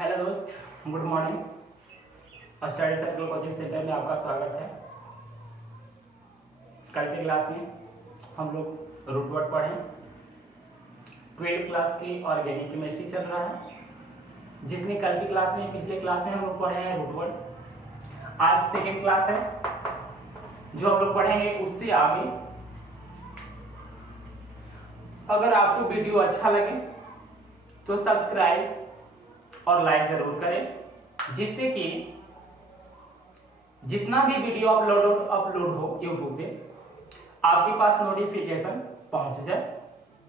Hello दोस्त, good morning. Study circle coaching centre में आपका स्वागत है। कल के क्लास में हम लोग रूट वर्ड पढ़े। 12th क्लास की ऑर्गेनिक केमिस्ट्री चल रहा है, जिसमें कल की क्लास में पिछले क्लास में हम लोग पढ़े हैं रूट वर्ड। आज सेकेंड क्लास है जो हम लोग पढ़ेंगे उससे आगे। अगर आपको वीडियो अच्छा लगे तो सब्सक्राइब और लाइक जरूर करें, जिससे कि जितना भी वीडियो अपलोड हो यूट्यूब पे आपके पास नोटिफिकेशन पहुंच जाए।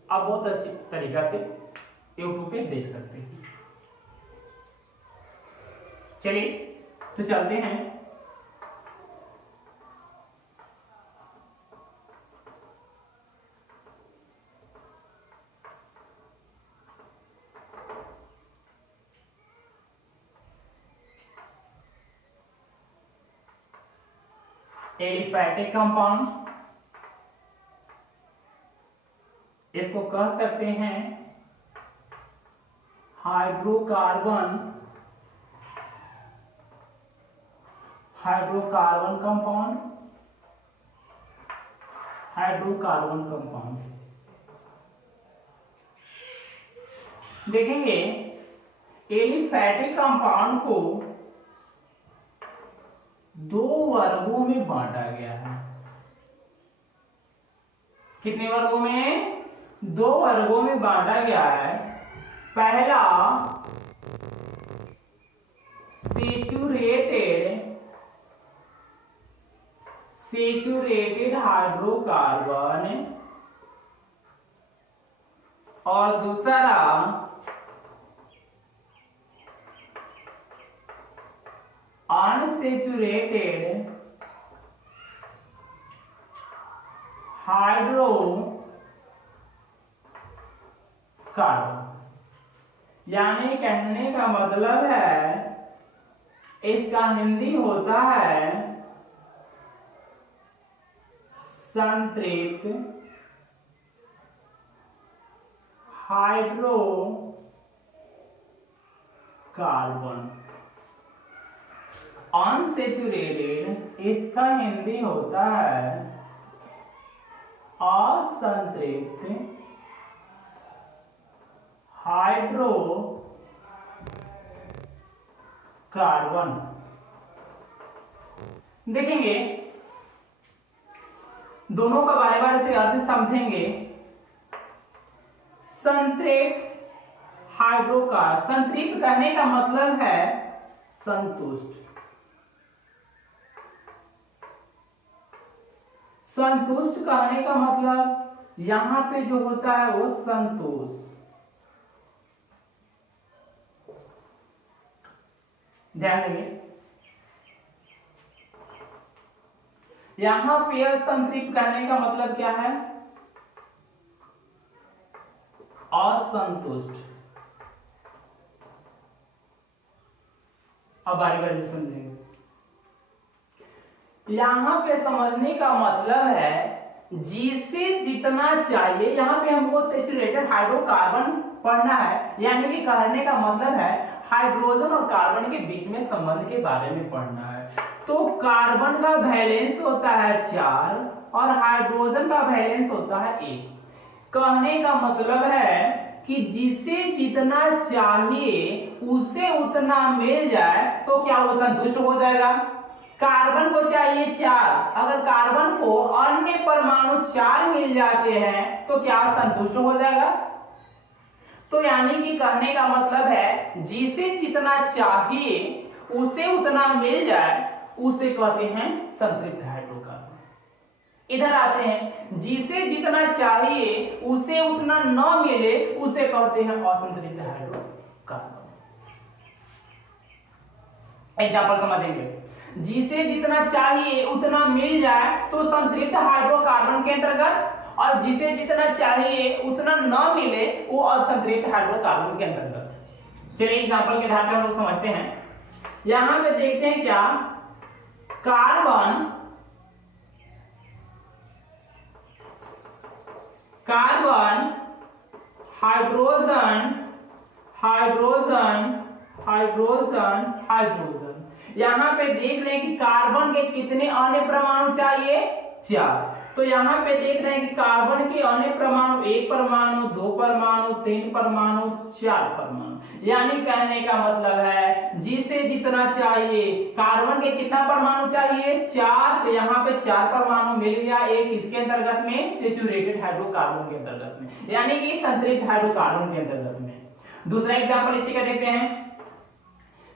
आप बहुत अच्छी तरीका से यूट्यूब पे देख सकते हैं। चलिए तो चलते हैं। एलिफैटिक कंपाउंड, इसको कह सकते हैं हाइड्रोकार्बन कंपाउंड। देखेंगे एलिफैटिक कंपाउंड को दो वर्गों में बांटा गया है। कितने वर्गों में? दो वर्गों में बांटा गया है। पहला सेचुरेटेड हाइड्रोकार्बन और दूसरा अनसेचुरेटेड हाइड्रोकार्बन। यानी कहने का मतलब है, इसका हिंदी होता है संतृप्त हाइड्रोकार्बन। अनसेचुरेटेड, इसका हिंदी होता है असंतृप्त हाइड्रोकार्बन। देखेंगे दोनों का बारे बारे से अर्थ समझेंगे। संतृप्त हाइड्रोकार्बन, संतृप्त कहने का मतलब है संतुष्ट। संतुष्ट कहने का मतलब यहां पे जो होता है वो संतोष। ध्यान देंगे, यहां पे संतृप्त कहने का मतलब क्या है? असंतुष्ट। अब बारी बारी से समझेंगे। यहां पे समझने का मतलब है जिसे जितना चाहिए। यहां पे हमको सेचुरेटेड हाइड्रोकार्बन पढ़ना है, यानी कि कहने का मतलब है हाइड्रोजन और कार्बन के बीच में संबंध के बारे में पढ़ना है। तो कार्बन का वैलेंस होता है 4 और हाइड्रोजन का वैलेंस होता है 1। कहने का मतलब है कि जिसे जितना चाहिए उसे उतना मिल जाए तो क्या वो संतुष्ट हो जाएगा? कार्बन को चाहिए 4, अगर कार्बन को अन्य परमाणु 4 मिल जाते हैं तो क्या संतुष्ट हो जाएगा? तो यानी कि कहने का मतलब है जिसे जितना चाहिए उसे उतना मिल जाए उसे कहते हैं संतृप्त हाइड्रोकार्बन। इधर आते हैं, जिसे जितना चाहिए उसे उतना न मिले उसे कहते हैं असंतृप्त हाइड्रोकार्बन। एग्जांपल समझेंगे। जिसे जितना चाहिए उतना मिल जाए तो संतृप्त हाइड्रोकार्बन के अंतर्गत, और जिसे जितना चाहिए उतना न मिले वो असंतृप्त हाइड्रोकार्बन के अंतर्गत। चलिए एग्जांपल के आधार पर हम लोग समझते हैं। यहां पे देखते हैं क्या, कार्बन हाइड्रोजन हाइड्रोजन हाइड्रोजन। यहाँ पे देख रहे हैं कि कार्बन के कितने अन्य परमाणु चाहिए, 4। तो यहाँ पे देख रहे हैं कि कार्बन के अन्य परमाणु 1 परमाणु, 2 परमाणु, 3 परमाणु, 4 परमाणु। यानी कहने का मतलब है जिसे जितना चाहिए, कार्बन के कितना परमाणु चाहिए, 4। तो यहाँ पे 4 परमाणु मिल गया, एक इसके अंतर्गत में सैचुरेटेड हाइड्रोकार्बन के अंतर्गत में, यानी कि संतृप्त हाइड्रोकार्बन के अंतर्गत में। दूसरा एग्जांपल इसी का देखते हैं,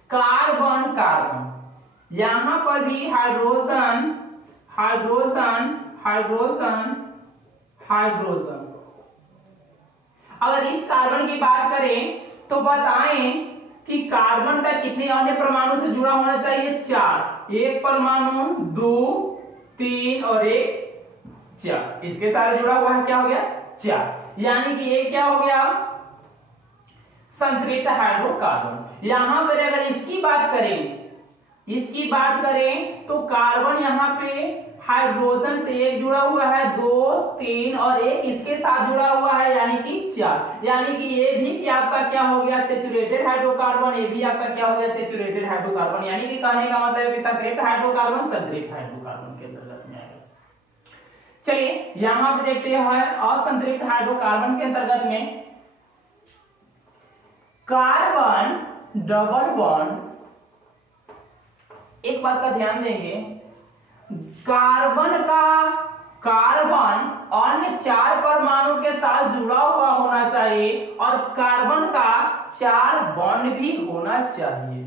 कार्बन कार्बन। यहां पर भी हाइड्रोजन हाइड्रोजन हाइड्रोजन हाइड्रोजन। अगर इस कार्बन की बात करें तो बताएं कि कार्बन का कितने अन्य परमाणु से जुड़ा होना चाहिए, 4। 1 परमाणु, 2, 3 और 1 4, इसके साथ जुड़ा हुआ है, क्या हो गया, 4। यानी कि ये क्या हो गया, संतृप्त हाइड्रोकार्बन। यहां पर अगर इसकी बात करें तो कार्बन यहाँ पे हाइड्रोजन से 1 जुड़ा हुआ है, 2, 3 और 1 इसके साथ जुड़ा हुआ है, यानी कि 4। यानी कि ये भी आपका क्या हो गया, सैचुरेटेड हाइड्रोकार्बन। ये भी आपका क्या हो गया, सैचुरेटेड हाइड्रोकार्बन। यानी कि कहने का मतलब है कि संतृप्त हाइड्रोकार्बन संतृप्त हाइड्रोकार्बन के अंतर्गत में आएगा। चलिए यहां पे देखते हैं असंतृप्त हाइड्रोकार्बन के अंतर्गत में कार्बन डबल बॉन्ड। एक बात का ध्यान देंगे, कार्बन अन्य 4 परमाणु के साथ जुड़ा हुआ होना चाहिए और कार्बन का 4 बॉन्ड भी होना चाहिए।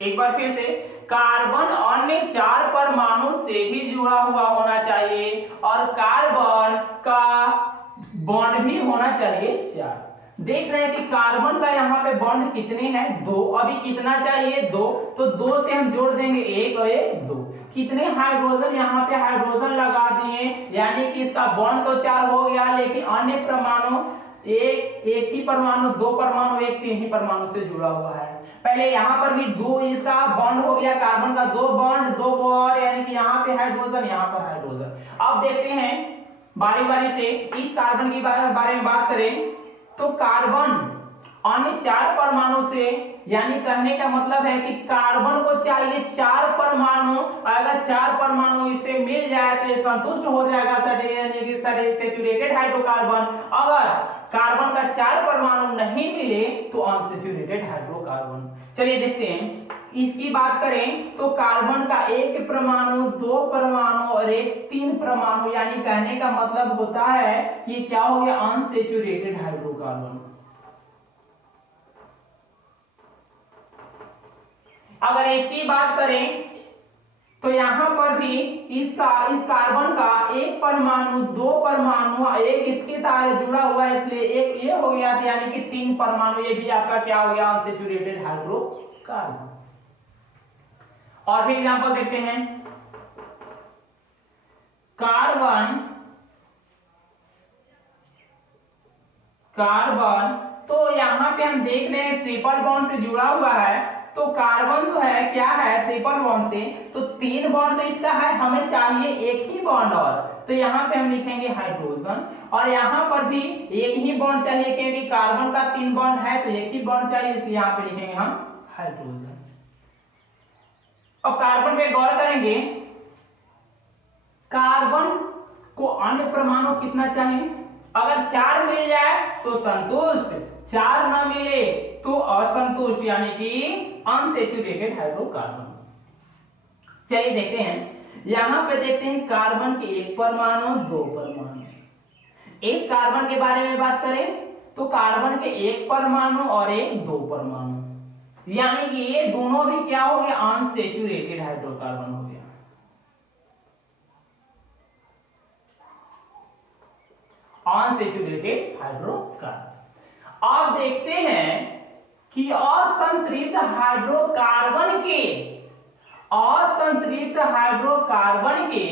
एक बार फिर से, कार्बन अन्य 4 परमाणु से भी जुड़ा हुआ होना चाहिए और कार्बन का बॉन्ड भी होना चाहिए 4। देख रहे हैं कि कार्बन का यहाँ पे बॉन्ड कितने हैं, 2। अभी कितना चाहिए, 2। तो 2 से हम जोड़ देंगे 1 और 1 2। कितने हाइड्रोजन, यहाँ पे हाइड्रोजन लगा दिए, यानी कि इसका बॉन्ड तो 4 हो गया, लेकिन अन्य परमाणु एक ही परमाणु, 2 परमाणु, 1 3 ही परमाणु से जुड़ा हुआ है। पहले यहाँ पर भी 2 इसका बॉन्ड हो गया, कार्बन का 2 बॉन्ड, 2 और, यानी कि यहाँ पे हाइड्रोजन, यहाँ पर हाइड्रोजन। अब देखते हैं बारी बारी से, इस कार्बन की बारे में बात करें तो कार्बन अन्य 4 परमाणु से, यानी कहने का मतलब है कि कार्बन को चाहिए 4 परमाणु। अगर 4 परमाणु इसे मिल जाए तो ये संतुष्ट हो जाएगा, सैचुरेटेड हाइड्रोकार्बन। अगर कार्बन का 4 परमाणु नहीं मिले तो अनसैचुरेटेड हाइड्रोकार्बन। चलिए देखते हैं, इसकी बात करें तो कार्बन का 1 परमाणु, 2 परमाणु और 1 3 परमाणु, यानी कहने का मतलब होता है कि क्या हो गया, अनसैचुरेटेड हाइड्रोकार्बन। अगर इसकी बात करें तो यहां पर भी इस कार्बन का 1 परमाणु, 2 परमाणु, 1 इसके साथ जुड़ा हुआ है, इसलिए 1 ये हो गया, यानी कि 3 परमाणु। ये भी आपका क्या हो गया, अनसैचुरेटेड हाइड्रोकार्बन। और भी एग्जांपल देखते हैं, कार्बन तो यहां पे हम देख रहे हैं ट्रिपल बॉन्ड से जुड़ा हुआ है। तो कार्बन जो है क्या है, ट्रिपल बॉन्ड से, तो 3 बॉन्ड तो इसका है, हमें चाहिए 1 ही बॉन्ड और, तो यहाँ पे हम लिखेंगे हाइड्रोजन। और यहाँ पर भी 1 ही बॉन्ड चाहिए, क्योंकि कार्बन का 3 बॉन्ड है तो 1 ही बॉन्ड चाहिए, इसलिए यहाँ पे लिखेंगे हम हाइड्रोजन। अब कार्बन पे गौर करेंगे, कार्बन को अन्य परमाणु कितना चाहिए, अगर 4 मिल जाए तो संतुष्ट, 4 ना मिले तो असंतुष्ट, यानी कि अनसैचुरेटेड हाइड्रोकार्बन। चलिए देखते हैं, यहां पे देखते हैं कार्बन के 1 परमाणु, 2 परमाणु। इस कार्बन के बारे में बात करें तो कार्बन के 1 परमाणु और 2 परमाणु, यानी कि ये दोनों भी क्या हो गया, अनसैचुरेटेड हाइड्रोकार्बन हो गया। Unsaturated hydrocarbon. अब देखते हैं कि असंतृप्त हाइड्रोकार्बन के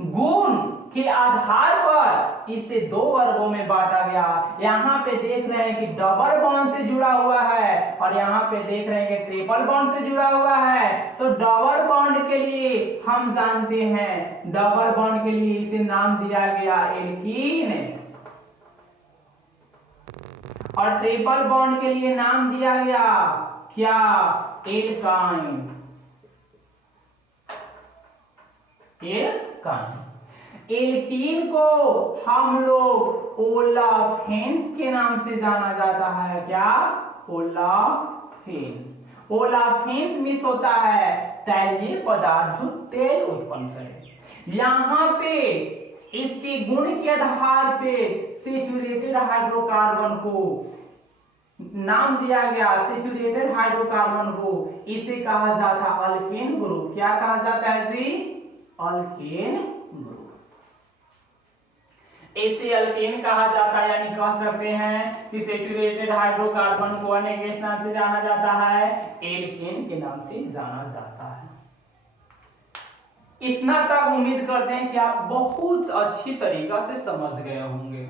गुण के आधार पर इसे 2 वर्गों में बांटा गया। यहाँ पे देख रहे हैं कि डबल बॉन्ड से जुड़ा हुआ है और यहाँ पे देख रहे हैं कि ट्रिपल बॉन्ड से जुड़ा हुआ है। तो डबल बॉन्ड के लिए हम जानते हैं, डबल बॉन्ड के लिए इसे नाम दिया गया एल्कीन, और ट्रिपल बॉन्ड के लिए नाम दिया गया क्या? एल्काइन। एल्काइन। एल्कीन को हम लोग ओलाफेन्स के नाम से जाना जाता है। क्या? ओलाफेन्स। ओलाफेन्स मिस होता है तैलीय पदार्थ जो तेल उत्पन्न करे। यहां पे इसके गुण के आधार पे सेचुरेटेड हाइड्रोकार्बन को नाम दिया गया। सेचुरेटेड हाइड्रोकार्बन को इसे कहा जाता है अल्केन ग्रुप। क्या कहा जाता है जी? Alkene group. इसे अल्केन कहा जाता है, यानी कह सकते हैं कि सेचुरेटेड हाइड्रोकार्बन को अन्य किस नाम से जाना जाता है? एल्केन के नाम से जाना जाता है। इतना तक उम्मीद करते हैं कि आप बहुत अच्छी तरीका से समझ गए होंगे।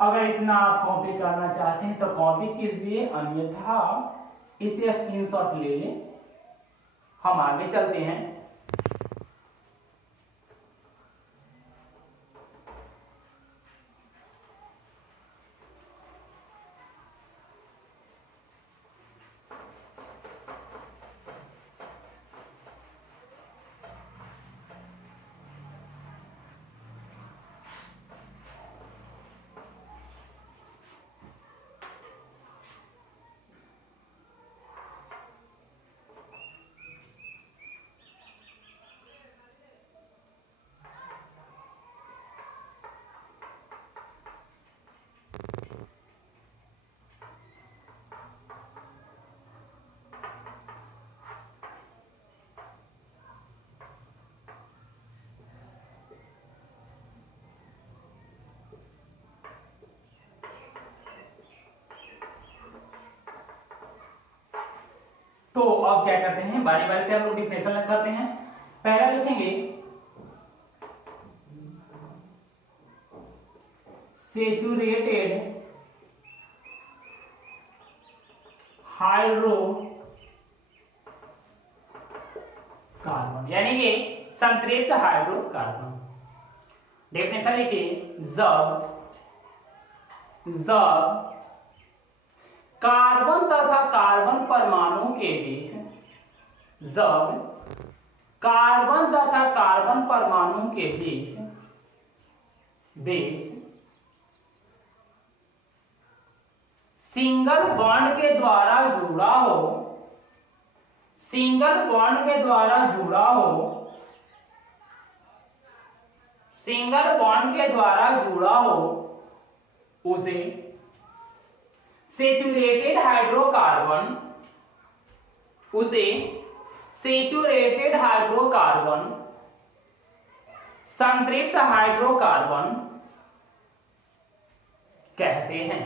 अगर इतना आप कॉपी करना चाहते हैं तो कॉपी कीजिए, अन्यथा इसे स्क्रीनशॉट ले लें। हम आगे चलते हैं। तो अब क्या करते हैं, बारी बारी से हम लोग डिफिनेशन करते हैं। पहला लिखेंगे सेचुरेटेड हाइड्रोकार्बन, यानी कि संतृप्त हाइड्रोकार्बन। डेफिनेशन लिखिए, जब कार्बन तथा कार्बन परमाणु के बीच, जब कार्बन तथा कार्बन परमाणु के बीच सिंगल बॉन्ड के द्वारा जुड़ा हो, सिंगल बॉन्ड के द्वारा जुड़ा हो, सिंगल बॉन्ड के द्वारा जुड़ा हो, उसे सेचुरेटेड हाइड्रोकार्बन, उसे सेचुरेटेड हाइड्रोकार्बन, संतृप्त हाइड्रोकार्बन कहते हैं।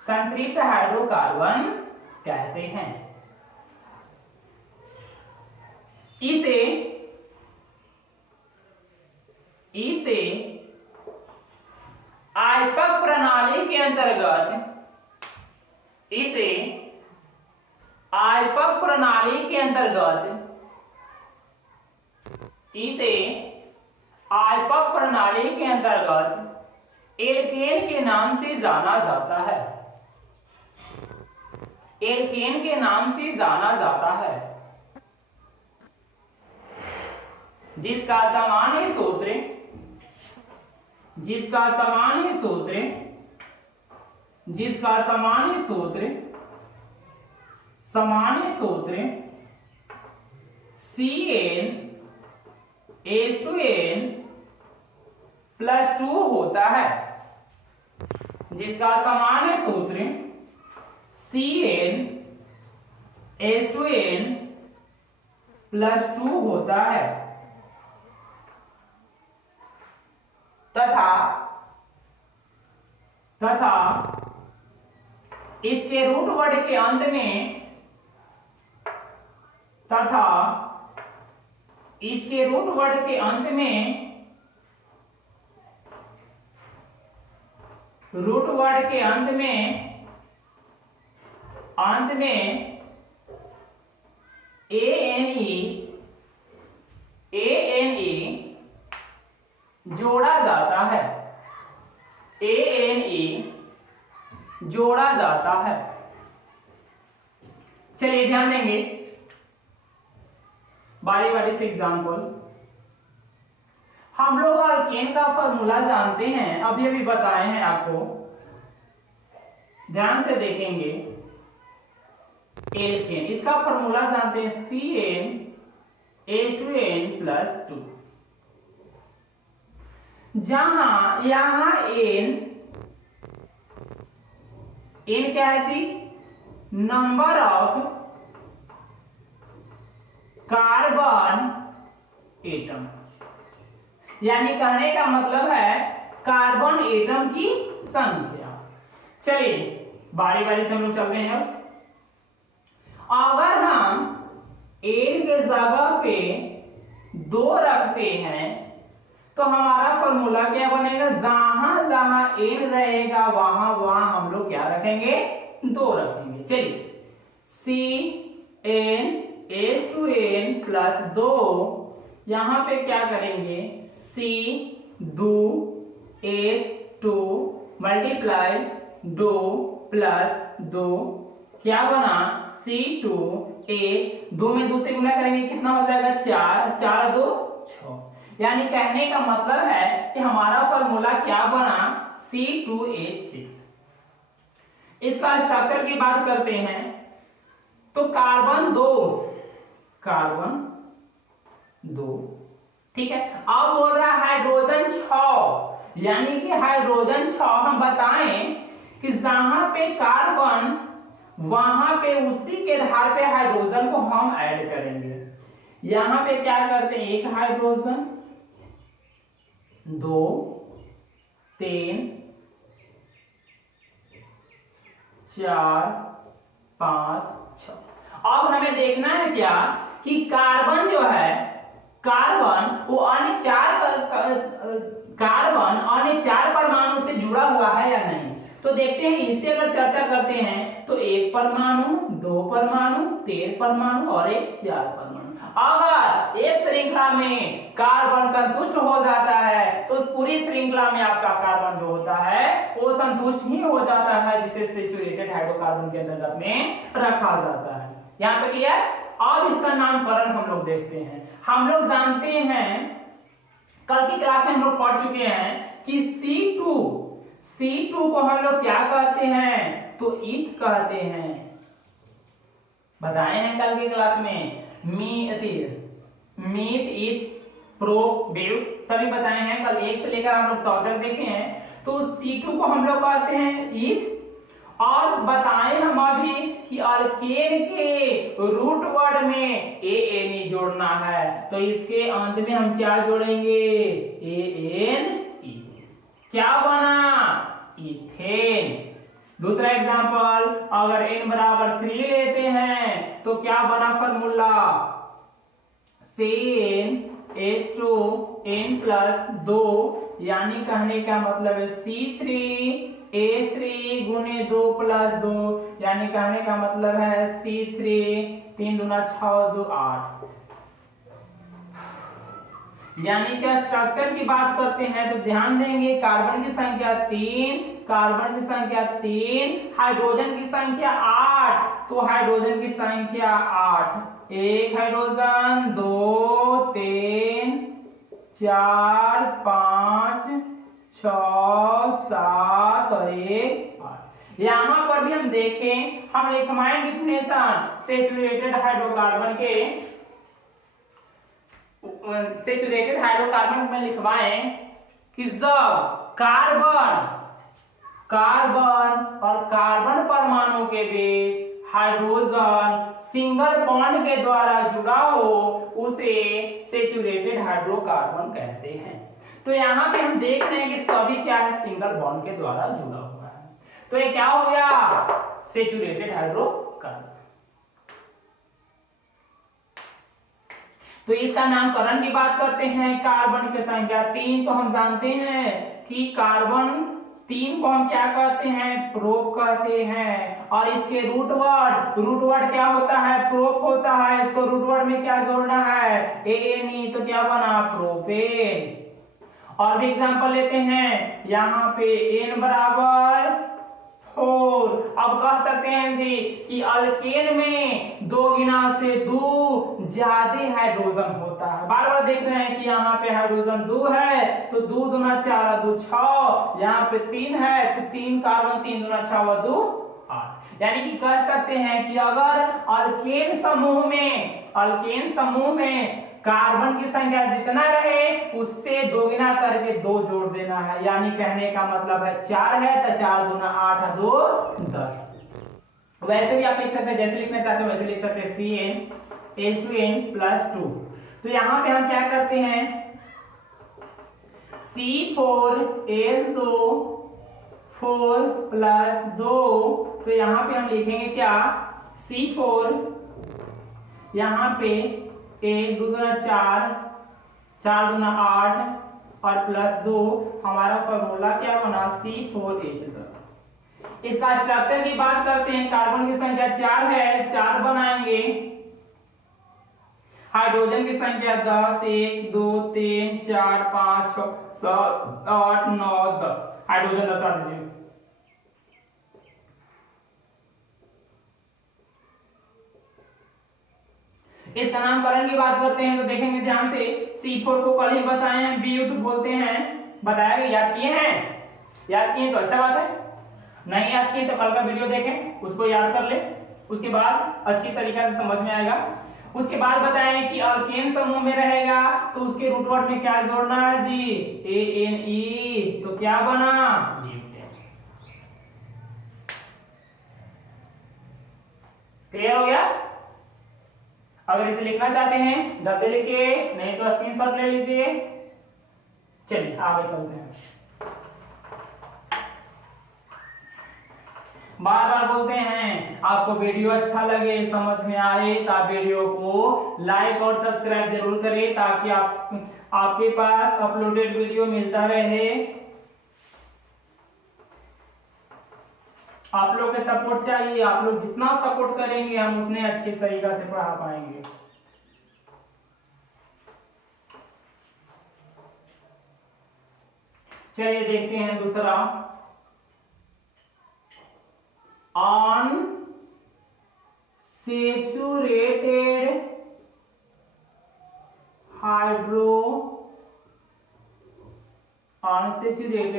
संतृप्त हाइड्रोकार्बन कहते हैं। इसे आयपक प्रणाली के अंतर्गत, इसे आयपक प्रणाली के अंतर्गत, इसे आयपक प्रणाली के अंतर्गत एल्केन के नाम से जाना जाता है। एल्केन के नाम से जाना जाता है, जिसका सामान्य सूत्र, जिसका सामान्य सूत्र, जिसका सामान्य सूत्र, सामान्य सूत्र CnH2n+2 होता है। जिसका सामान्य सूत्र CnH2n+2 होता है तथा इसके रूट वर्ड के अंत में, तथा इसके रूट वर्ड के अंत में, रूट वर्ड के अंत में ANE जोड़ा जाता है। ANE जोड़ा जाता है। चलिए ध्यान देंगे, बारी बारी से एग्जांपल। हम लोग अल्केन का फॉर्मूला जानते हैं, अभी अभी बताए हैं आपको, ध्यान से देखेंगे। एल्केन, इसका फॉर्मूला जानते हैं, CnH2n+2। जहां यहां n क्या है जी, नंबर ऑफ कार्बन एटम, यानी कहने का मतलब है कार्बन एटम की संख्या। चलिए बारी बारी से हम लोग चलते हैं। अब अगर हम n के जगह पे 2 रखते हैं तो हमारा फॉर्मूला क्या बनेगा, जहां जहां n रहेगा वहां वहां हम लोग क्या रखेंगे, 2 रखेंगे। चलिए CnH2n+2, यहां पे क्या करेंगे, C2H2 मल्टीप्लाई 2 + 2 क्या बना, C2H, 2 में 2 से गुना करेंगे कितना हो जाएगा, 4, 4 2 6। यानी कहने का मतलब है कि हमारा फॉर्मूला क्या बना, C2H6। इसका स्ट्रक्चर की बात करते हैं तो कार्बन 2, ठीक है। अब बोल रहा है हाइड्रोजन 6, यानी कि हाइड्रोजन 6 हम बताएं कि जहां पे कार्बन वहां पे उसी के आधार पे हाइड्रोजन को हम ऐड करेंगे। यहां पे क्या करते हैं, 1 हाइड्रोजन, 2 3 4 5 6। अब हमें देखना है क्या कि कार्बन जो है, कार्बन वो अन्य 4 परमाणु से जुड़ा हुआ है या नहीं। तो देखते हैं, इससे अगर चर्चा करते हैं तो 1 परमाणु, 2 परमाणु, 3 परमाणु और 4 परमाणु। अगर एक श्रृंखला में कार्बन संतुष्ट हो जाता है तो उस पूरी श्रृंखला में आपका कार्बन जो होता है वो संतुष्ट ही हो जाता है, जिसे सैचुरेटेड हाइड्रोकार्बन के अंतर्गत में रखा जाता है। यहाँ पे क्लियर। अब इसका नामकरण हम लोग देखते हैं। हम लोग जानते हैं, कल की क्लास में हम लोग पढ़ चुके हैं कि C2 को हम लोग क्या कहते हैं, तो ईथ कहते हैं। बताए हैं कल की क्लास में, मीथ, ईथ, प्रो, ब्यूट सभी बताए हैं। कल 1 से लेकर हम लोग 100 तक देखे हैं। तो C2 को हम लोग कहते हैं ईथ। और बताएं हम अभी कि अल्केन के रूट वर्ड में ANE जोड़ना है, तो इसके अंत में हम क्या जोड़ेंगे, ANE। क्या बना, इथेन। दूसरा एग्जांपल, अगर n = 3 लेते हैं तो क्या बना फॉर्मूला, CnH2n+2, यानी कहने का मतलब है C3A3 × 2 + 2, यानी कहने का मतलब है C3, 3 दूना 6 2 8। यानी क्या स्ट्रक्चर की बात करते हैं तो ध्यान देंगे, कार्बन की संख्या 3, कार्बन की संख्या 3, हाइड्रोजन की संख्या 8, तो हाइड्रोजन की संख्या 8, 1 हाइड्रोजन, 2 3 4 5 6 7 और 1 8। यहां पर भी हम देखें, हम लिखवाएं डिफिनेशन सैचुरेटेड हाइड्रोकार्बन के, सैचुरेटेड हाइड्रोकार्बन में लिखवाएं कि जब कार्बन और कार्बन परमाणु के बीच हाइड्रोजन सिंगल बॉन्ड के द्वारा जुड़ा हो उसे सैचुरेटेड हाइड्रोकार्बन कहते हैं। तो यहाँ पे हम देख रहे हैं कि सभी क्या है, सिंगल बॉन्ड के द्वारा जुड़ा हुआ है। तो ये क्या हो गया, सैचुरेटेड हाइड्रोकार्बन। तो इसका नामकरण की बात करते हैं, कार्बन की संख्या 3, तो हम जानते हैं कि कार्बन 3 को हम क्या कहते हैं, प्रोप कहते हैं। और इसके रूट वर्ड क्या होता है, प्रोप होता है। इसको रूट वर्ड में क्या जोड़ना है, ANE, तो क्या बना, प्रोपेन। और भी एग्जांपल लेते हैं, यहाँ पे n = 4। अब कह सकते हैं जी कि अल्केन में 2 गुना से 2 ज्यादा हाइड्रोजन होता है। बार बार देख रहे हैं कि यहाँ पे हाइड्रोजन 2 है तो 2 दूना 4 2 6, यहाँ पे 3 है तो 3 कार्बन 3 दूना 6 2 8। यानी कि कह सकते हैं कि अगर अल्केन समूह में कार्बन की संख्या जितना रहे उससे 2 गुना करके 2 जोड़ देना है। यानी कहने का मतलब है 4 है तो 4 दूना 8 2 10। वैसे भी आप लिख सकते हैं, जैसे लिखना चाहते हो वैसे लिख सकते हैं CnH2n+2। तो यहां पे हम क्या करते हैं, C4H2 4 + 2। तो यहां पे हम लिखेंगे क्या, C4, यहां पे 1 2 दूना 4 4 दूना 8 और +2, हमारा फॉर्मूला क्या बना C4H10। इसका स्ट्रक्चर की बात करते हैं, कार्बन की संख्या 4 है, 4 बनाएंगे। हाइड्रोजन की संख्या 10 1 2 3 4 5 6 7 8 9 10। हाइड्रोजन 10 आ दीजिए। इसका नामकरण की बात करते हैं तो देखेंगे ध्यान से, C4 को कल ही बताए हैं ब्यूट बोलते हैं, बताया गया, याद किए हैं? याद किए तो अच्छा बात है, नहीं याद किए तो कल का वीडियो देखें, उसको याद कर ले, उसके बाद अच्छी तरीके से समझ में आएगा। उसके बाद बताएं कि अल्केन समूह में रहेगा तो उसके रूट वर्ड में क्या जोड़ना है जी, ANE, तो क्या बना ब्यूटेन। क्लियर हो गया? अगर इसे लिखना चाहते हैं डब्बे लिखिए, नहीं तो स्क्रीनशॉट ले लीजिए। चलिए आगे चलते हैं। बार बार बोलते हैं आपको वीडियो अच्छा लगे, समझ में आए तो आप वीडियो को लाइक और सब्सक्राइब जरूर करें ताकि आपके पास अपलोडेड वीडियो मिलता रहे। आप लोग के सपोर्ट चाहिए, आप लोग जितना सपोर्ट करेंगे हम उतने अच्छे तरीका से पढ़ा पाएंगे। चलिए देखते हैं दूसरा, अनसैचुरेटेड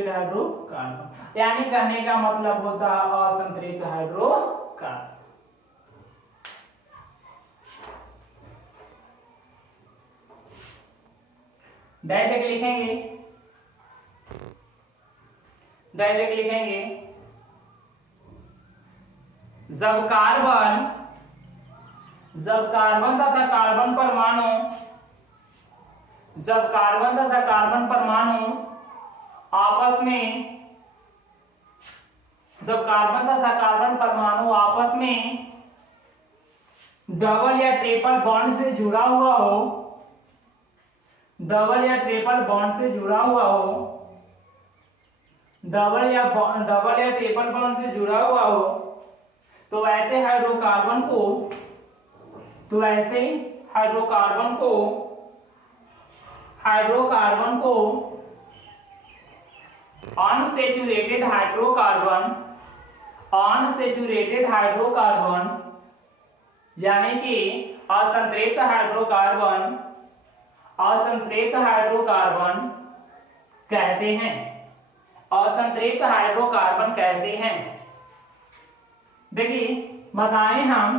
हाइड्रोकार्बन, यानी कहने का मतलब होता है असंतृप्त हाइड्रोकार्बन। डायरेक्ट लिखेंगे, जब कार्बन तथा कार्बन परमाणु आपस में डबल या ट्रिपल बॉन्ड से जुड़ा हुआ हो, डबल या ट्रिपल बॉन्ड से जुड़ा हुआ हो, तो ऐसे हाइड्रोकार्बन को अनसैचुरेटेड हाइड्रोकार्बन यानी कि असंतृप्त हाइड्रोकार्बन कहते हैं। देखिए बताएं हम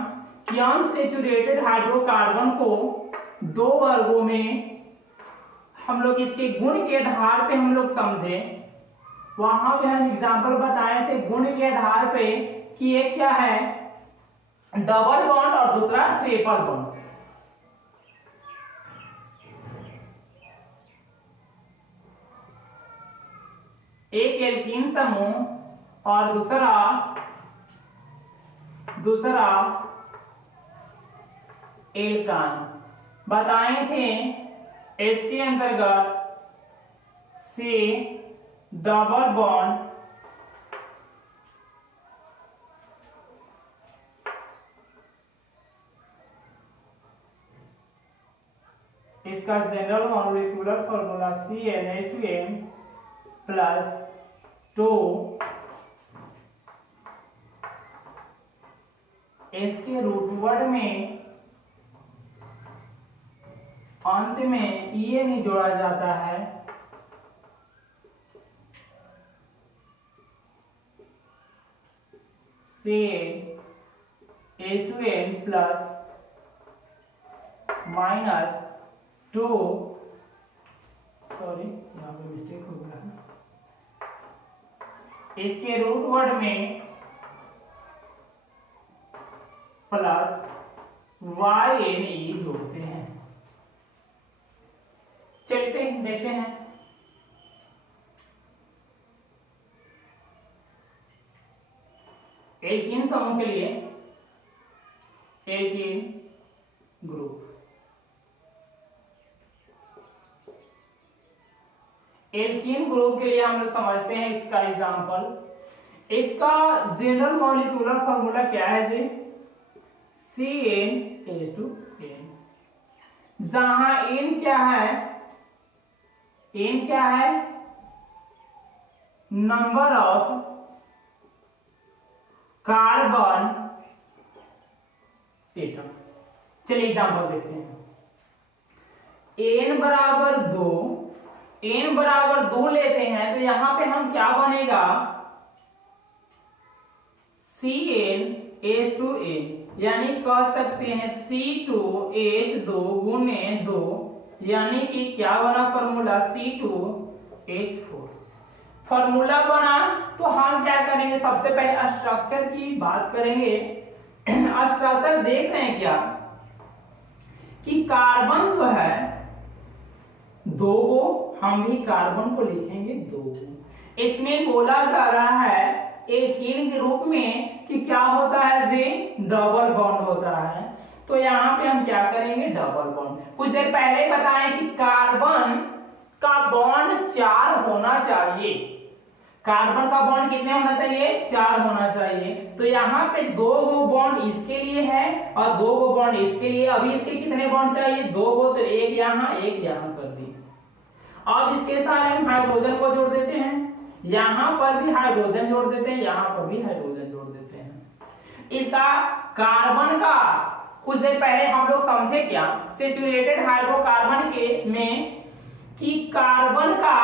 कि अनसैचुरेटेड हाइड्रोकार्बन को 2 वर्गों में हम लोग इसके गुण के आधार पे हम लोग समझे। वहां पे हम एग्जांपल बताए थे गुण के आधार पे कि एक क्या है डबल बॉन्ड और दूसरा ट्रिपल बॉन्ड। एक एल्कीन समूह और दूसरा एल्कान बताए थे। इसके अंतर्गत से डबल बॉन्ड इसका जनरल मॉलिक्यूलर फॉर्मूला CnH2n+2 इसके रूट वर्ड में अंत में ये नहीं जोड़ा जाता है, से H2N प्लस -2, सॉरी यहाँ पे मिस्टेक हो गया है, इसके रूट वर्ड में प्लस YNE जोड़ते हैं। चलते हैं देखते हैं। एल्कीन समूह के लिए एल्कीन ग्रुप, एल्कीन ग्रुप के लिए हम लोग समझते हैं इसका एग्जांपल। इसका जनरल मॉलिक्यूलर फॉर्मूला क्या है जी? CnH2n, जहां n क्या है? n क्या है? Number of carbon atom. चलिए एग्जांपल देखते हैं। n बराबर 2, n बराबर 2 लेते हैं तो यहां पे हम क्या बनेगा? CnH2n, यानी कह सकते हैं C2H2 गुने 2, यानी कि क्या बना फॉर्मूला? C2H4 फॉर्मूला बना। तो हम क्या करेंगे? सबसे पहले स्ट्रक्चर की बात करेंगे। स्ट्रक्चर देख रहे हैं क्या कि कार्बन जो है 2 गो, हम भी कार्बन को लिखेंगे 2 गो। इसमें बोला जा रहा है एल्कीन के रूप में कि क्या होता है जी? डबल बॉन्ड होता है। तो यहाँ पे हम क्या करेंगे? Double bond. कुछ देर पहले बताएं कि कार्बन का बॉन्ड 4 होना चाहिए। कार्बन का बॉन्ड कितने होना चाहिए? 4 होना चाहिए। तो यहाँ पे 2 गो बॉन्ड इसके लिए है और 2 गो बॉन्ड इसके लिए। अभी इसके कितने बॉन्ड चाहिए? 2 गो, तो एक यहाँ कर दी। अब इसके साथ हम हाइड्रोजन को जोड़ देते हैं, यहां पर भी हाइड्रोजन जोड़ देते हैं, यहां पर भी हाइड्रोजन जोड़ देते हैं। इसका कार्बन का कुछ देर पहले हम लोग समझे क्या सेचुरेटेड हाइड्रोकार्बन के में कि कार्बन का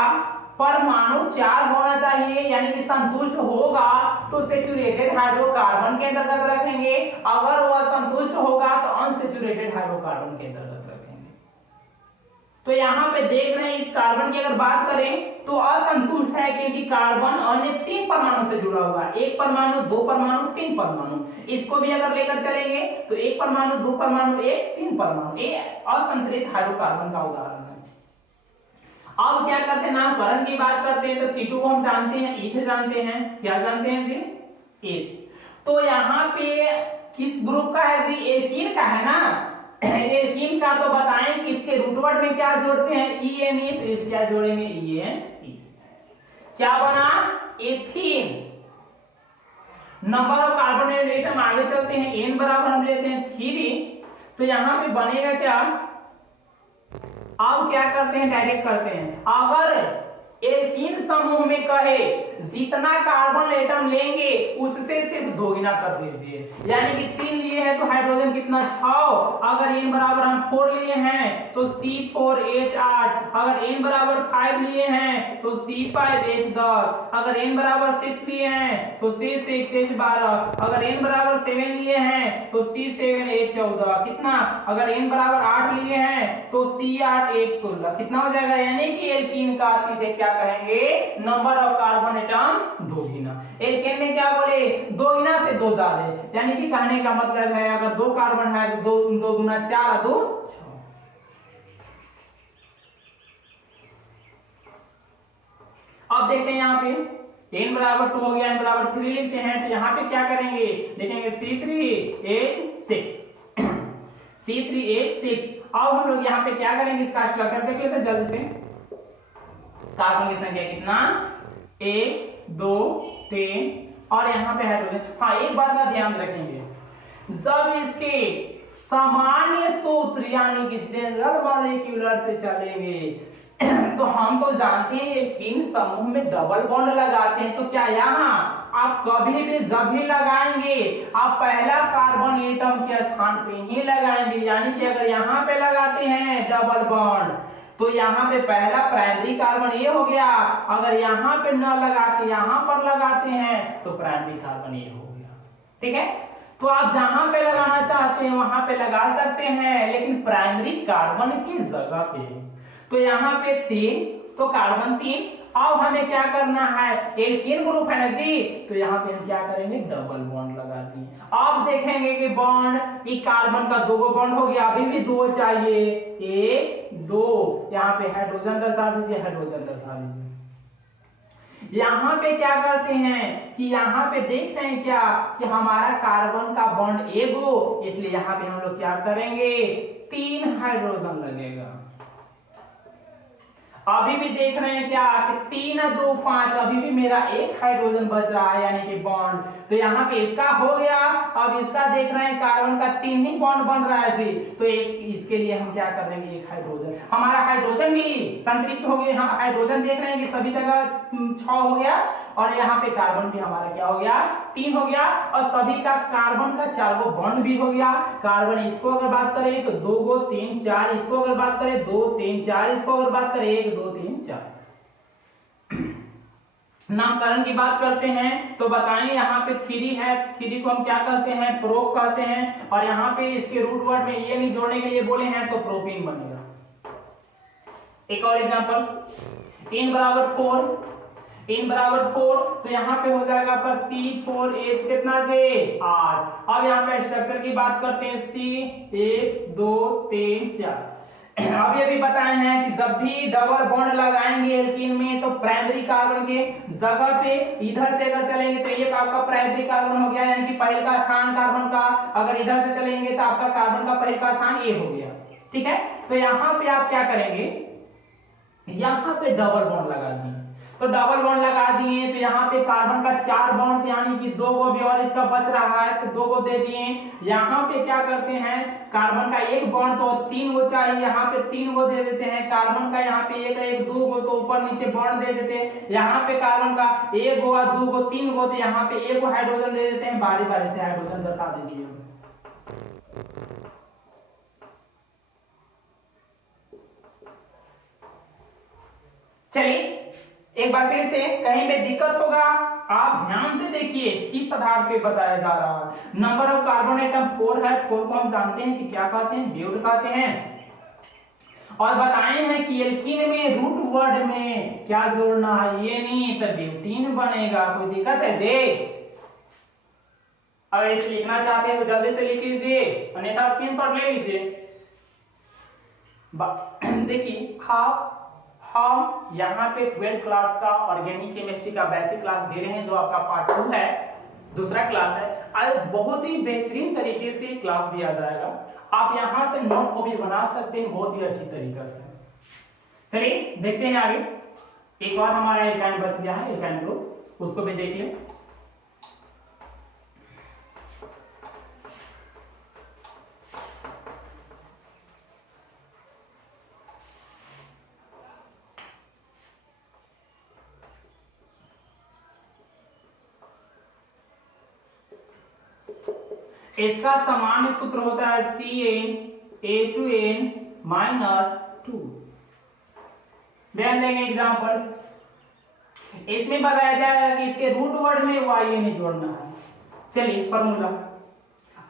परमाणु 4 होना चाहिए, यानी कि संतुष्ट होगा तो सेचुरेटेड हाइड्रोकार्बन के अंतर्गत रखेंगे, अगर वह संतुष्ट होगा तो अनसेचुरेटेड हाइड्रोकार्बन के अंतर्गत रखेंगे। तो यहाँ पे देख रहे हैं इस कार्बन की अगर बात करें तो असंतुष्ट है, क्योंकि कार्बन अन्य 3 परमाणु से जुड़ा हुआ है। 1 परमाणु, 2 परमाणु, 3 परमाणु। इसको भी अगर लेकर चलेंगे तो 1 परमाणु, 2 परमाणु, 1, 3 परमाणु। ये असंतुलित हाइड्रोकार्बन का उदाहरण है। अब क्या करते हैं? नामकरण की बात करते हैं। तो C2 को हम जानते हैं, ईथ जानते हैं। क्या जानते हैं जी? ईथ। तो यहाँ पे किस ग्रुप का है जी? एल्कीन का है ना। एल्कीन का तो बताएं कि इसके रूट वर्ड में क्या जोड़ते हैं? ENE, तो इस क्या जोड़ेंगे? ENE। क्या बना? Ethene. Number of carbon atom आगे चलते हैं। n बराबर हम लेते हैं 3, तो यहां पे बनेगा क्या? अब क्या करते हैं? डायरेक्ट करते हैं। अगर एल्कीन समूह में कहे जितना कार्बन एटम लेंगे उससे सिर्फ 2 गुना कर दीजिए, यानी कि 3 लिए हैं तो हाइड्रोजन कितना? 6। अगर n बराबर हम 4 लिए हैं तो C4H8, अगर n बराबर 5 लिए हैं तो C5H10, अगर n बराबर 6 लिए हैं तो C6H12, अगर n बराबर 7 लिए हैं तो C7H14, कितना? अगर n बराबर 8 लिए हैं तो C8H16, कितना हो जाएगा? यानी कि एल्कीन का सीधे क्या कहेंगे? Number of carbon atom 2 Guna. Alkene में क्या बोले? 2 गुना से 2 ज्यादा, यानी कि कहने का मतलब है अगर 2 कार्बन है तो 2 गुना 4 और 2 6। अब देखते हैं यहाँ पे n बराबर 2 हो गया, n बराबर 3 लिखते हैं। तो यहाँ पे क्या करेंगे? देखेंगे C3H6, C3H6। अब हम लोग यहाँ पे क्या करेंगे? इसका स्ट्रक्चर देख लेते हैं जल्दी से। कार्बन की संख्या कितना? 1, 2, 3 और यहाँ पे हाइड्रोजन। हाँ, एक बात का ध्यान रखेंगे, जब इसके सामान्य सूत्र यानी कि जनरल मॉलिक्यूलर से चलेंगे तो हम तो जानते हैं एल्कीन समूह में डबल बॉन्ड लगाते हैं, तो क्या यहाँ आप कभी भी जब भी लगाएंगे आप पहला कार्बन एटम के स्थान पे ही लगाएंगे, यानी कि अगर यहाँ पे लगाते हैं डबल बॉन्ड तो यहाँ पे पहला प्राइमरी कार्बन ये हो गया, अगर यहाँ पे न लगा के यहाँ पर लगाते हैं तो प्राइमरी कार्बन ये हो गया। ठीक है, तो आप जहां पे लगाना चाहते हैं वहां पे लगा सकते हैं, लेकिन प्राइमरी कार्बन की जगह पे। तो यहाँ पे 3, तो कार्बन 3। अब हमें क्या करना है, एल्कीन ग्रुप है ना जी, तो यहाँ पे हम क्या करेंगे, डबल बॉन्ड लगा दिए। अब देखेंगे कि बॉन्ड की कार्बन का 2 बॉन्ड हो गया, अभी भी 2 चाहिए, 1 2, यहाँ पे हाइड्रोजन दर्शा दीजिए, हाइड्रोजन दर्शा दीजिए। यहाँ पे क्या करते हैं कि यहाँ पे देख रहे हैं क्या कि हमारा कार्बन का बॉन्ड एगो, इसलिए यहाँ पे हम लोग क्या करेंगे, 3 हाइड्रोजन लगेगा। अभी भी देख रहे हैं क्या कि 3 2 5, अभी भी मेरा 1 हाइड्रोजन बच रहा है, यानी कि बॉन्ड, तो यहाँ पे इसका हो गया। अब इसका देख रहे हैं कार्बन का 3 ही बॉन्ड बन रहा है जी, तो एक इसके लिए हम क्या कर देंगे, 1 हाइड्रोजन, हमारा हाइड्रोजन भी संतृप्त हो गया। हाँ, हाइड्रोजन देख रहे हैं कि सभी जगह 6 हो गया, और यहाँ पे कार्बन भी हमारा क्या हो गया, 3 हो गया, और सभी का कार्बन का 4 बॉन्ड भी हो गया। कार्बन इसको अगर बात करें तो 2 3 4, इसको अगर बात करें 2 3 4, इसको अगर बात करें 1 2 3 4। नामकरण की बात करते हैं तो बताएं, यहाँ पे 3 है, 3 को हम क्या कहते हैं, प्रोप कहते हैं, और यहाँ पे इसके रूट वर्ड में ये नहीं जोड़ने के लिए बोले हैं तो प्रोपीन बनेगा। एक और एग्जांपल, n बराबर 4, तो यहाँ पे हो जाएगा पर C4H कितना से 8। अब यहाँ पे स्ट्रक्चर की बात करते हैं, C 1 2 3 4। अब ये भी बताए हैं कि जब भी डबल बॉन्ड लगाएंगे एल्कीन में तो प्राइमरी कार्बन के जगह पे इधर से अगर चलेंगे तो ये आपका प्राइमरी कार्बन हो गया, यानी कि पहले का स्थान कार्बन का, अगर इधर से चलेंगे तो आपका कार्बन का पहले का स्थान ये हो गया। ठीक है, तो यहाँ पे आप क्या करेंगे, यहाँ पे डबल बॉन्ड लगा दिए, तो डबल बॉन्ड लगा दिए तो यहाँ पे कार्बन का 4 बॉन्ड, यानी कि 2 भी और इसका बच रहा है तो 2 दे दिए। यहाँ पे क्या करते हैं, कार्बन का 1 बॉन्ड तो 3 चाहिए, यहाँ पे 3 दे देते हैं। कार्बन का यहाँ पे 1 2 तो ऊपर नीचे बॉन्ड दे देते हैं। यहाँ पे कार्बन का 1 2 3 तो यहाँ पे 1 हाइड्रोजन दे देते हैं। बारी बारी से हाइड्रोजन दर्शा दीजिए। चलिए एक बार फिर से, कहीं पे दिक्कत होगा आप ध्यान से देखिए किस आधार पे बताया जा रहा है। नंबर ऑफ कार्बन एटम 4 है, 4 को हम जानते हैं कि क्या कहते हैं, ब्यूट कहते हैं। और बताए हैं कि एल्कीन में रूट वर्ड में क्या जोड़ना है, ये नहीं तो ब्यूटीन बनेगा। कोई दिक्कत है जे? अगर इसे लिखना चाहते हैं तो जल्दी से लिख लीजिए, अन्यथा स्क्रीनशॉट ले लीजिए। देखिए हम यहाँ पे 12th क्लास का ऑर्गेनिक केमिस्ट्री का बेसिक क्लास दे रहे हैं, जो आपका पार्ट 2 है, दूसरा क्लास है। आज बहुत ही बेहतरीन तरीके से क्लास दिया जाएगा, आप यहाँ से नोट को भी बना सकते हैं बहुत ही अच्छी तरीके से। चलिए देखते हैं आगे। एक और हमारा एल्काइन बच गया है, एल्काइन ग्रुप, उसको भी देख लें। इसका सामान्य सूत्र होता है CnH2n -2। ध्यान देंगे एग्जांपल, इसमें बताया जाएगा कि इसके रूट वर्ड में y नहीं जोड़ना है। चलिए फॉर्मूला,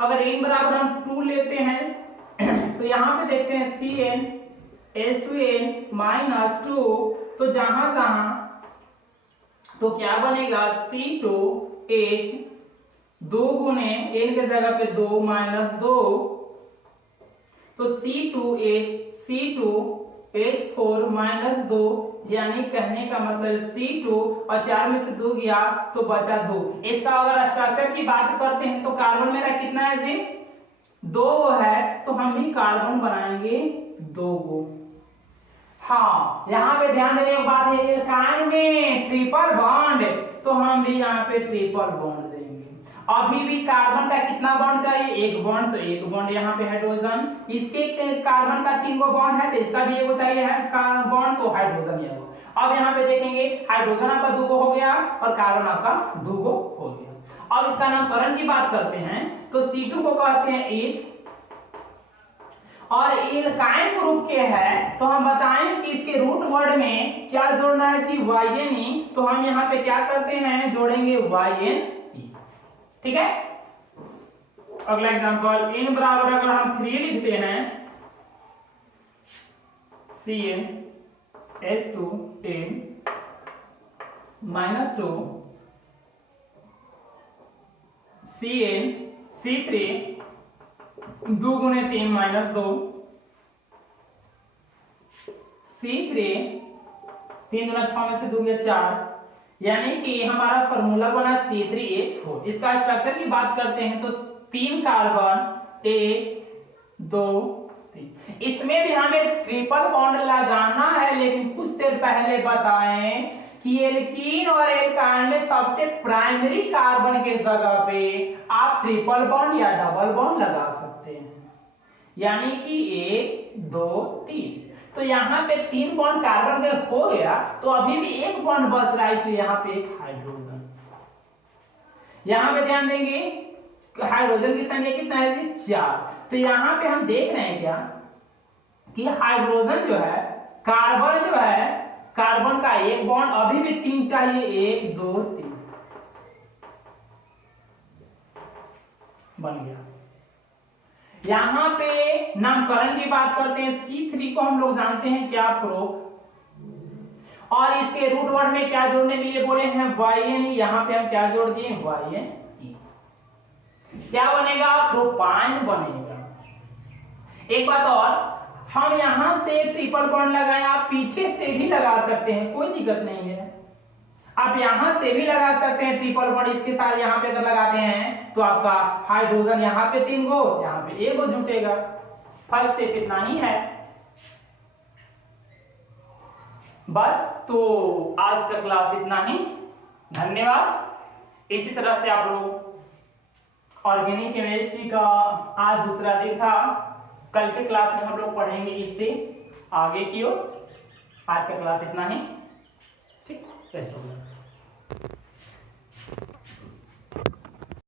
अगर n बराबर हम 2 लेते हैं तो यहां पे देखते हैं CnH2n -2, तो जहां जहां तो क्या बनेगा, C2H 2 गुने n के जगह पे 2 -2, तो C2H4 -2, यानी कहने का मतलब C2 और 4 में से 2 गया तो बचा 2। इसका अगर स्ट्रक्चर की बात करते हैं तो कार्बन मेरा कितना है जी, 2 है, तो हम भी कार्बन बनाएंगे 2 गो। हाँ, यहाँ पे ध्यान देने की बात है, एल्काइन में ट्रिपल बॉन्ड, तो हम भी यहाँ पे ट्रिपल बॉन्ड देंगे। अभी भी कार्बन का कितना बॉन्ड चाहिए, एक बॉन्ड, तो एक बॉन्ड यहाँ पे हाइड्रोजन, इसके कार्बन का 3 गो बॉन्ड है तो इसका भी एगो चाहिए है बॉन्ड, तो हाइड्रोजन एगो। अब यहाँ पे देखेंगे हाइड्रोजन आपका 2 गो हो गया और कार्बन आपका 2 गो हो गया। अब इसका नामकरण की बात करते हैं तो C2 को कहते हैं ईथ, और एल्काइन ग्रुप के है तो हम बताएं कि इसके रूट वर्ड में क्या जोड़ना है, YNE, तो हम यहाँ पे क्या करते हैं, जोड़ेंगे YNE, ठीक है। अगला एग्जांपल, इन बराबर अगर हम 3 लिखते हैं, CnH2n -2 C3 2 गुणे 3 -2 C3 3 गुना 6 में से 2 गया 4, यानी कि हमारा फॉर्मूला बना C3H4। इसका स्ट्रक्चर की बात करते हैं तो 3 कार्बन 1 2 3, इसमें भी हमें ट्रिपल बॉन्ड लगाना है, लेकिन कुछ देर पहले बताएं कि एल्कीन और एल्काइन में सबसे प्राइमरी कार्बन के जगह पे आप ट्रिपल बॉन्ड या डबल बॉन्ड लगा सकते हैं, यानी कि 1 2 3। तो यहाँ पे 3 बॉन्ड कार्बन के हो गया, तो अभी भी एक बॉन्ड बच रहा है, इसलिए यहाँ पे एक हाइड्रोजन। यहाँ पे ध्यान देंगे हाइड्रोजन की संख्या कितना है, 4। तो यहाँ पे हम देख रहे हैं क्या कि हाइड्रोजन जो है, कार्बन जो है, कार्बन का एक बॉन्ड अभी भी 3 चाहिए, 1 2 3 बन गया। यहां पे नामकरण की बात करते हैं, C3 को हम लोग जानते हैं क्या, प्रो, और इसके रूट वर्ड में क्या जोड़ने के लिए बोले हैं, YNE, यहां पे हम क्या जोड़ दिए, YNE, क्या बनेगा, प्रोपाइन बनेगा। एक बात और, हम यहां से ट्रिपल बॉन्ड लगाएं, आप पीछे से भी लगा सकते हैं, कोई दिक्कत नहीं है, आप यहां से भी लगा सकते हैं ट्रिपल बॉन्ड, इसके साथ यहां पे अगर लगाते हैं तो आपका हाइड्रोजन यहां पे 3 गो, यहां पे 1 गो जुटेगा, फर्क सिर्फ इतना ही है बस। तो आज का क्लास इतना ही, धन्यवाद। इसी तरह से आप लोग ऑर्गेनिक केमिस्ट्री का आज दूसरा दिन था, कल के क्लास में हम लोग पढ़ेंगे इससे आगे की ओर। आज का क्लास इतना ही, ठीक, बेस्ट ऑफ लक।